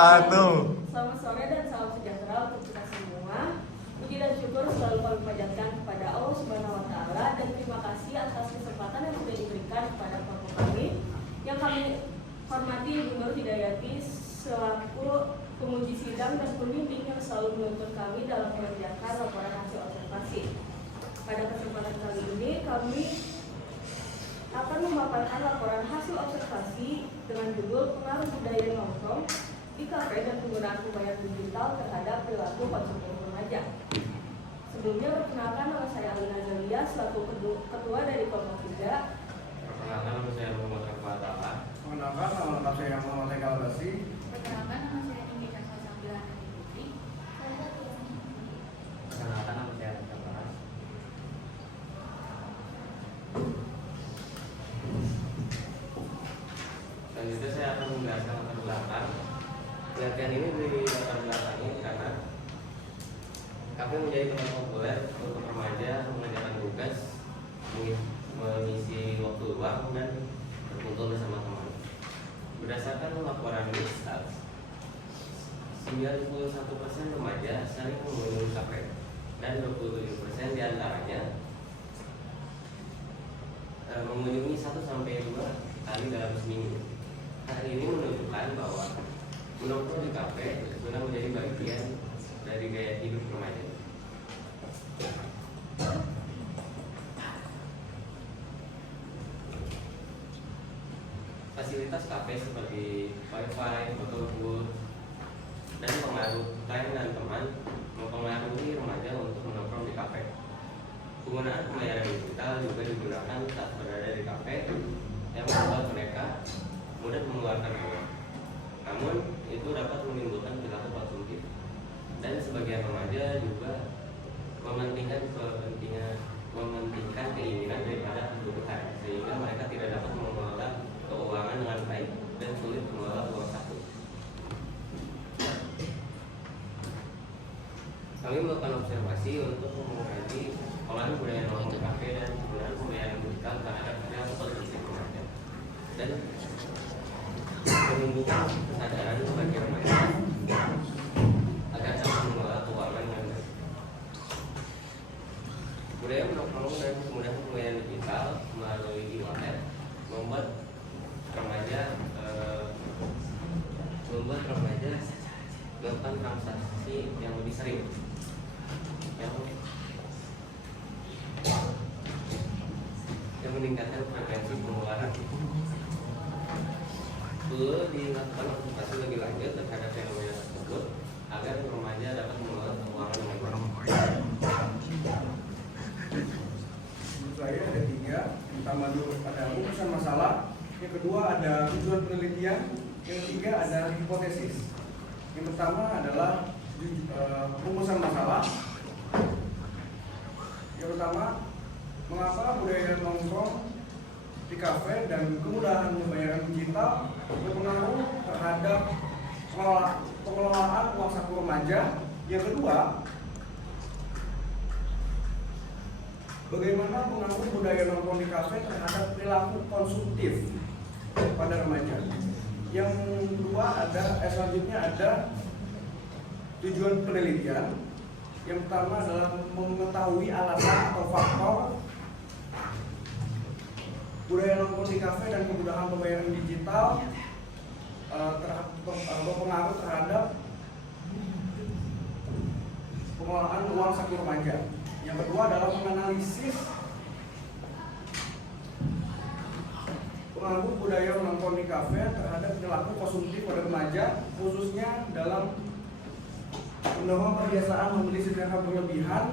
wabarakatuh. Selamat sore dan salam sejahtera untuk kita semua. Puji dan syukur selalu kami panjatkan kepada Allah Subhanahu wa Ta'ala, dan terima kasih atas kesempatan yang sudah diberikan kepada kelompok kami yang kami hormati Ibu Nur Hidayati selaku penguji sidang dan pembimbing yang selalu menuntun kami dalam mengerjakan laporan hasil observasi. Pada kesempatan kali ini kami akan memaparkan laporan hasil observasi dengan judul pengaruh budaya nongkrong di kafe dan penggunaan pembayaran digital terhadap perilaku konsumsi remaja. Sebelumnya perkenalkan, nama saya Alina Zalia selaku ketua dari kelompok 3. Perkenalkan, nama saya Muhammad Rafa. Perkenalkan, nama saya Muhammad Eka Albasi. Perkenalkan, nama saya Indi Kasal Sambilan Putri. Perkenalkan, nama saya Rafa Paras. Selanjutnya saya akan menjelaskan latar belakang. Penelitian ini latar belakangnya karena kafe menjadi tempat populer untuk remaja mengerjakan tugas, mengisi waktu luang, dan berkumpul bersama teman. Berdasarkan laporan Stats, 91% remaja sering mengunjungi kafe dan 27% diantaranya mengunjungi 1-2 kali dalam seminggu. Hal ini menunjukkan bahwa menongkrong di kafe sudah menjadi bagian dari gaya hidup remaja. Fasilitas kafe seperti wifi, botol booth, dan pengaruh tren dan teman mempengaruhi remaja untuk menongkrong di kafe. Penggunaan pembayaran digital juga digunakan saat berada di kafe yang membuat mereka mudah mengeluarkan uang. Namun itu dapat menimbulkan perilaku konsumtif, dan sebagian remaja juga mementingkan keinginan daripada kebutuhan, sehingga mereka tidak dapat mengelola keuangan dengan baik dan sulit mengelola uang saku. Kami melakukan observasi untuk mengkaji pengaruh budaya nongkrong kafe dan penggunaan pembayaran digital terhadap perilaku konsumtif remaja, dan menumbuhkan kesadaran bagi remaja agar dapat mengelola keuangan dengan baik. Budaya menongkrong dan kemudahan pembayaran digital melalui e-wallet membuat remaja melakukan transaksi yang lebih sering, yang meningkatkan frekuensi pengeluaran. Perlu dilakukan observasi lebih lanjut terhadap fenomena tersebut agar remaja dapat mengelola keuangan dengan baik. Menurut saya ada 3. Yang pertama dulu ada rumusan masalah, yang kedua ada tujuan penelitian, yang ketiga ada hipotesis. Yang pertama adalah rumusan masalah. Yang pertama, mengapa budaya nongkrong di kafe dan kemudahan pembayaran digital berpengaruh terhadap pengelolaan uang saku remaja. Yang kedua, bagaimana pengaruh budaya nongkrong di kafe terhadap perilaku konsumtif pada remaja. Yang kedua selanjutnya ada tujuan penelitian. Yang pertama adalah mengetahui alasan atau faktor budaya nongkrong di kafe dan kemudahan pembayaran digital berpengaruh terhadap pengelolaan uang saku remaja. Yang kedua adalah menganalisis pengaruh budaya nongkrong di kafe terhadap perilaku konsumtif pada remaja, khususnya dalam mendorong kebiasaan membeli secara berlebihan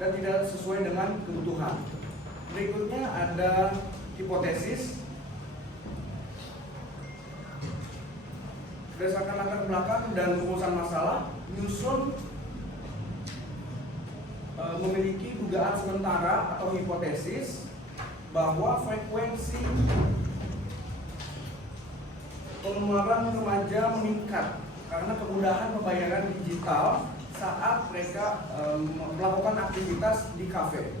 dan tidak sesuai dengan kebutuhan. Berikutnya ada hipotesis. Berdasarkan latar belakang dan rumusan masalah, Newson memiliki dugaan sementara atau hipotesis bahwa frekuensi pengeluaran remaja meningkat karena kemudahan pembayaran digital saat mereka melakukan aktivitas di kafe.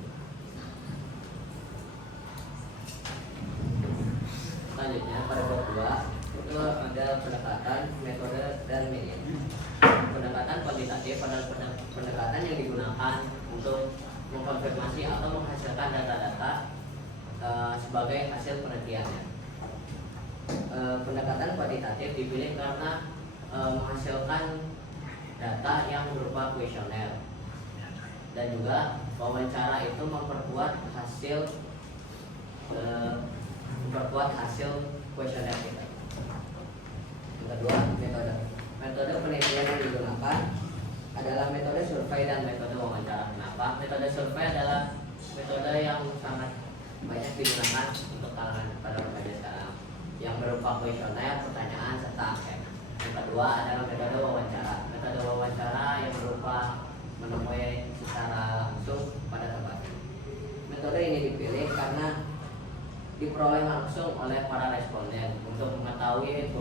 Selanjutnya pada bab 2 itu ada pendekatan, metode, dan media. Pendekatan kuantitatif adalah pendekatan yang digunakan untuk mengkonfirmasi atau menghasilkan data-data sebagai hasil penelitiannya. Pendekatan kuantitatif dipilih karena menghasilkan data yang berupa kuesioner, dan juga wawancara itu memperkuat hasil kuesioner kita. Yang kedua, metode penelitian yang digunakan adalah metode survei dan metode wawancara. Kenapa? Metode survei adalah metode yang sangat banyak digunakan untuk kalangan pada remaja sekarang, yang berupa kuesioner, pertanyaan, serta angket. Yang kedua adalah metode wawancara. Metode wawancara yang berupa menemui secara langsung pada tempatnya. Metode ini dipilih karena diperoleh langsung oleh para responden untuk mengetahui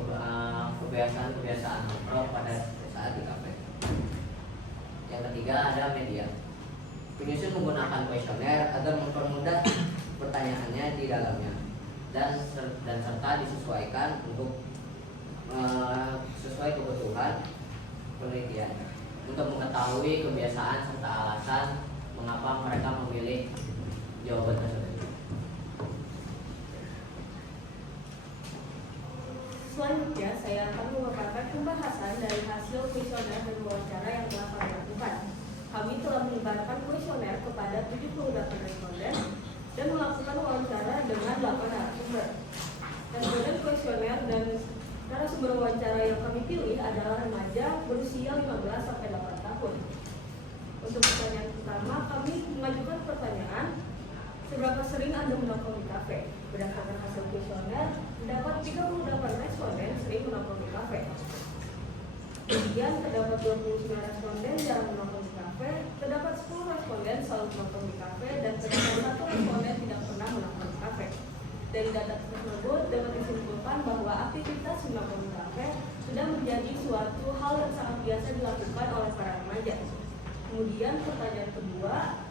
kebiasaan-kebiasaan nongkrong pada saat di kafe. Yang ketiga ada media. Penyusun menggunakan kuesioner agar mempermudah pertanyaannya di dalamnya dan serta disesuaikan untuk sesuai kebutuhan penelitian untuk mengetahui kebiasaan serta alasan mengapa mereka memilih jawaban tersebut. Selanjutnya, saya akan memaparkan pembahasan dari hasil kuesioner dan wawancara yang telah kami lakukan. Kami telah menyebarkan kuesioner kepada 78 responden dan melakukan wawancara dengan 8 narasumber. Responden kuesioner dan narasumber wawancara yang kami pilih adalah remaja berusia 15-8 tahun. Untuk pertanyaan pertama, kami mengajukan pertanyaan, seberapa sering Anda menongkrong di kafe? Berdasarkan hasil kuesioner, terdapat 38 responden sering menongkrong di kafe. Kemudian terdapat 29 responden jarang menongkrong di kafe, terdapat 10 responden selalu menongkrong di kafe, dan terdapat 1 responden tidak pernah menongkrong di kafe. Dari data tersebut dapat disimpulkan bahwa aktivitas menongkrong di kafe sudah menjadi suatu hal yang sangat biasa dilakukan oleh para remaja. Kemudian pertanyaan kedua,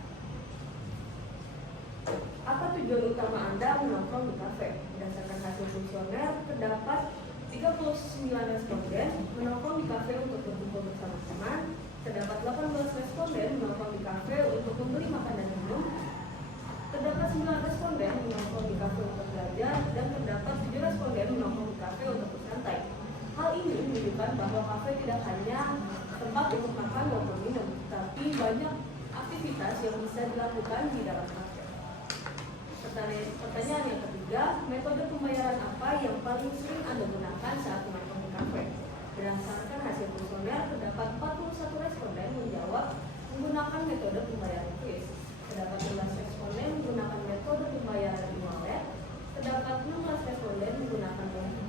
apa tujuan utama Anda menongkrong di kafe? Berdasarkan hasil kuesioner, terdapat 39 responden menongkrong di kafe untuk berkumpul bersama teman, terdapat 18 responden menongkrong di kafe untuk membeli makan dan minum, terdapat 9 responden menongkrong di kafe untuk belajar, dan terdapat 7 responden menongkrong di kafe untuk bersantai. Hal ini menunjukkan bahwa kafe tidak hanya tempat untuk makan maupun minum, tapi banyak aktivitas yang bisa dilakukan di dalam kafe. Pertanyaan yang ketiga, metode pembayaran apa yang paling sering Anda gunakan saat menongkrong di kafe? Berdasarkan hasil kuesioner, terdapat 41 responden menjawab menggunakan metode pembayaran kris. Terdapat 11 responden menggunakan metode pembayaran e-wallet, terdapat 16 responden menggunakan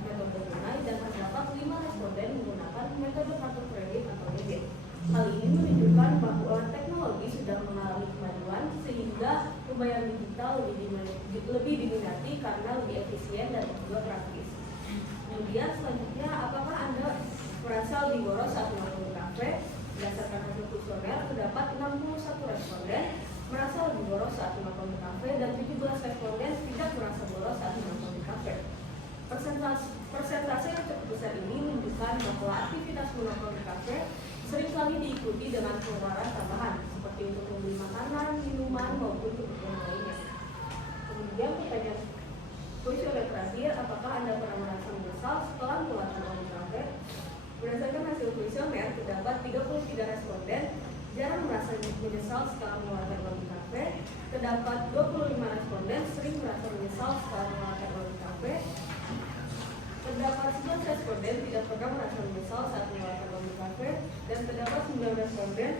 metode tunai, dan terdapat 5 responden menggunakan metode kartu kredit atau debit. Hal ini menunjukkan bahwa teknologi sudah mengalami kemajuan sehingga pembayaran digital lebih diminati karena lebih efisien dan juga praktis. Kemudian selanjutnya, apakah Anda merasa lebih boros saat menongkrong di kafe? Berdasarkan hasil kuesioner, terdapat 61 responden merasa lebih boros saat menongkrong di kafe, dan 17 responden tidak merasa boros saat menongkrong di kafe. Persentase yang cukup besar ini menunjukkan bahwa aktivitas menongkrong di kafe seringkali diikuti dengan pengeluaran tambahan seperti untuk membeli makanan, minuman, maupun kebutuhan lainnya. Kemudian pertanyaan kuesioner terakhir, apakah Anda pernah merasa menyesal setelah mengeluarkan uang di kafe? Berdasarkan hasil kuesioner, terdapat 33 responden jarang merasa menyesal setelah mengeluarkan uang di kafe, terdapat 25 responden sering merasa menyesal setelah mengeluarkan uang di kafe, terdapat 11 responden tidak pernah merasa menyesal saat mengeluarkan uang di kafe, dan terdapat 9 responden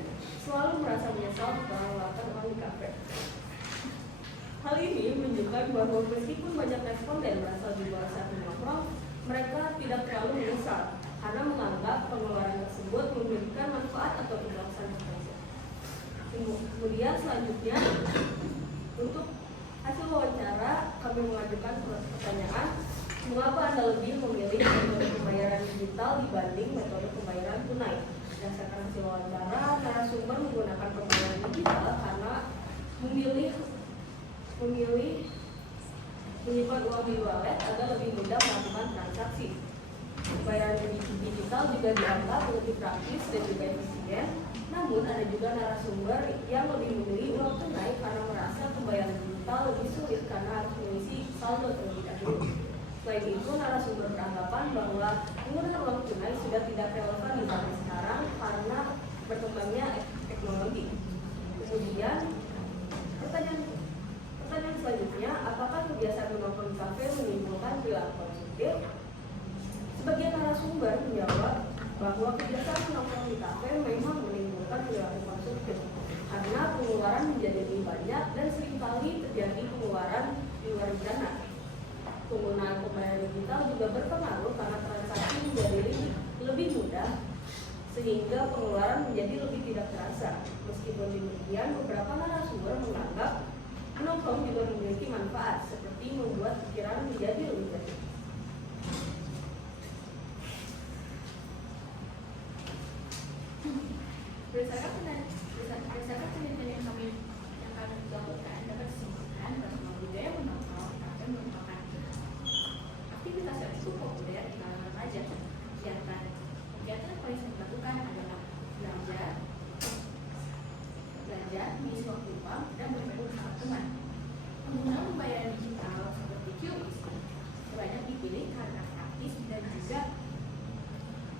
selalu merasa menyesal setelah mengeluarkan uang di kafe. Hal ini menunjukkan bahwa meskipun banyak responden merasa lebih boros saat menongkrong, mereka tidak terlalu menyesal karena menganggap pengeluaran tersebut memberikan manfaat atau kepuasan saja. Kemudian selanjutnya, untuk hasil wawancara kami mengajukan pertanyaan, mengapa Anda lebih memilih metode pembayaran digital dibanding metode pembayaran tunai? Berdasarkan hasil wawancara, narasumber menggunakan pembayaran digital karena memilih menyimpan uang di wallet agar lebih mudah melakukan transaksi. Pembayaran digital juga dianggap lebih praktis dan juga efisien. Namun ada juga narasumber yang lebih memilih uang tunai karena merasa pembayaran digital lebih sulit karena harus mengisi saldo terlebih dahulu. Selain itu, narasumber beranggapan bahwa penggunaan uang tunai sudah tidak relevan di zaman sekarang karena berkembangnya teknologi. Kemudian, pertanyaan selanjutnya, apakah kebiasaan menongkrong di kafe menimbulkan perilaku konsumtif? Sebagian narasumber menjawab bahwa kebiasaan menongkrong di kafe memang menimbulkan perilaku konsumtif karena pengeluaran menjadi lebih banyak dan seringkali terjadi pengeluaran di luar rencana. Penggunaan pembayaran digital juga berpengaruh karena transaksi menjadi lebih mudah sehingga pengeluaran menjadi lebih tidak terasa. Meskipun demikian, beberapa narasumber menganggap menongkrong juga memiliki manfaat seperti membuat pikiran menjadi lebih jernih. Berdasarkan penelitian yang kami lakukan dapat disimpulkan bahwa budaya menongkrong di kafe merupakan aktivitas yang cukup populer di kalangan remaja. Kegiatan yang paling sering dilakukan adalah belajar, mengisi waktu luang, dan bertemu bersama teman. Penggunaan pembayaran digital seperti QRIS banyak dipilih karena praktis dan juga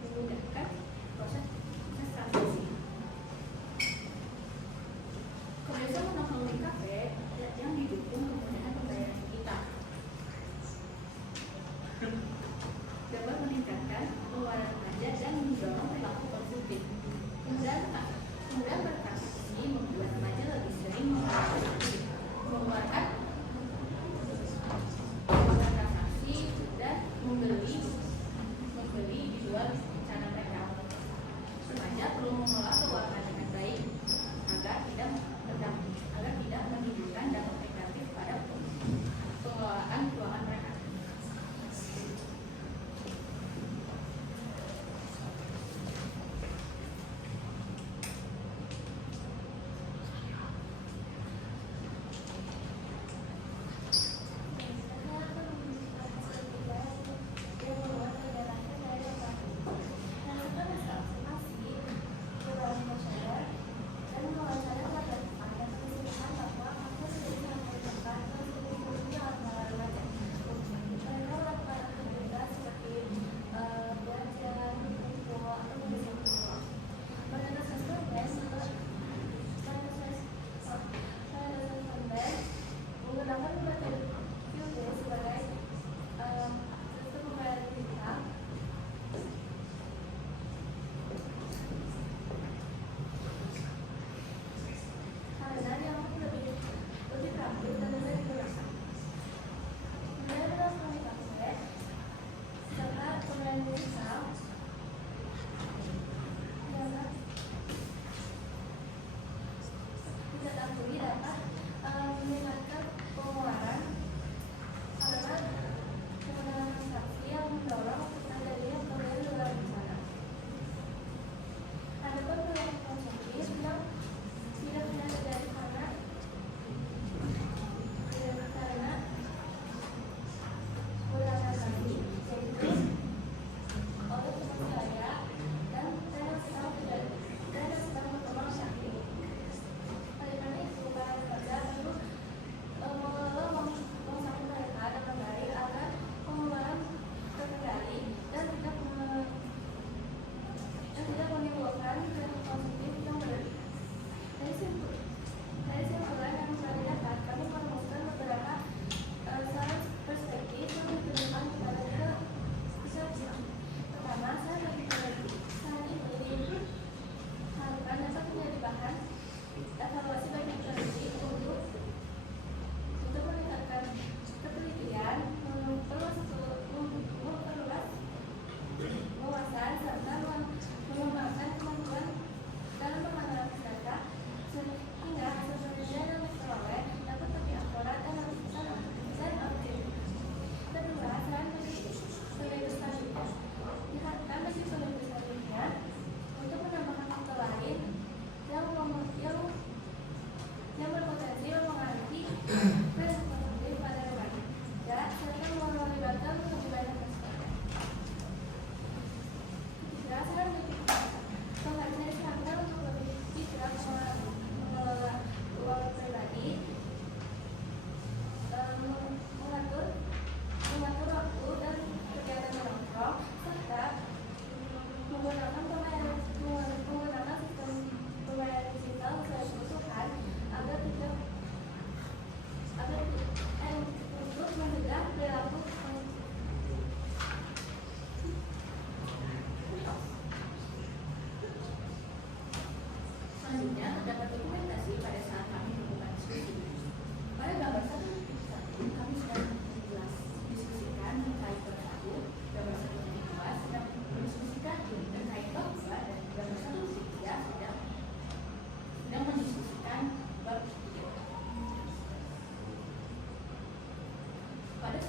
memudahkan proses transaksi.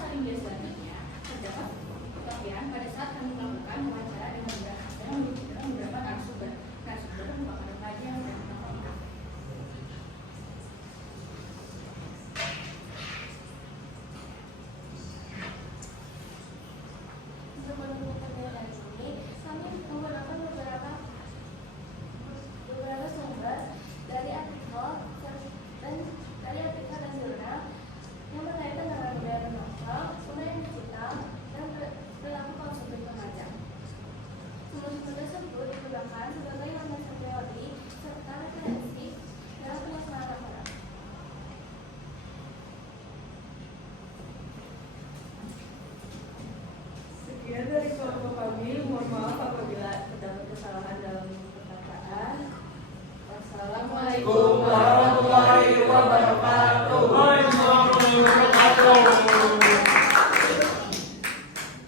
ringgi selanjutnya, terdapat kelebihan pada saat kami melakukan wawancara dengan beberapa narasumber merupakan remaja yang sedang menonton di kafe. Untuk menemukan data ini, kami menggunakan beberapa sumber dari artikel dan jurnal yang berkaitan dengan budaya menongkrong, budaya digital, dan perilaku konsumtif remaja. Sumber-sumber tersebut digunakan sebagai landasan teori serta referensi dalam pelaksanaan laporan. Sekian dari kelompok kami. Mohon maaf apabila terdapat kesalahan dalam perkataan. Wassalamualaikum warahmatullahi wabarakatuh.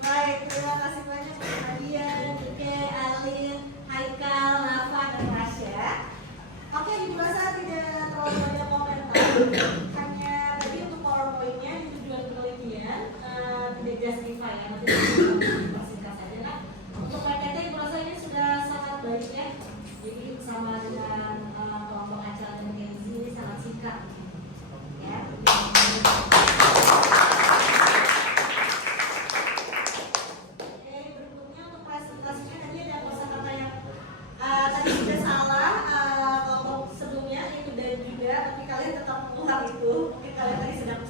Baik, terima kasih banyak untuk Nadia, Nike, Alin, Haikal, Nafa, dan Rasya. Oke, di masa tidak terlalu banyak komentar. Hanya tadi untuk PowerPoint-nya, ini tujuan penelitian, tidak justify ya, nanti kita singkat saja kan. Untuk PPT, di masa ini sudah sangat baik ya. Jadi bersama dengan kelompok acara dan McKinsey ini sangat singkat. Ya. Berikutnya untuk presentasinya tadi ada kosakata yang tadi sudah salah kelompok sebelumnya itu dan juga, tapi kalian tetap mengulang itu. Mungkin kalian tadi sedang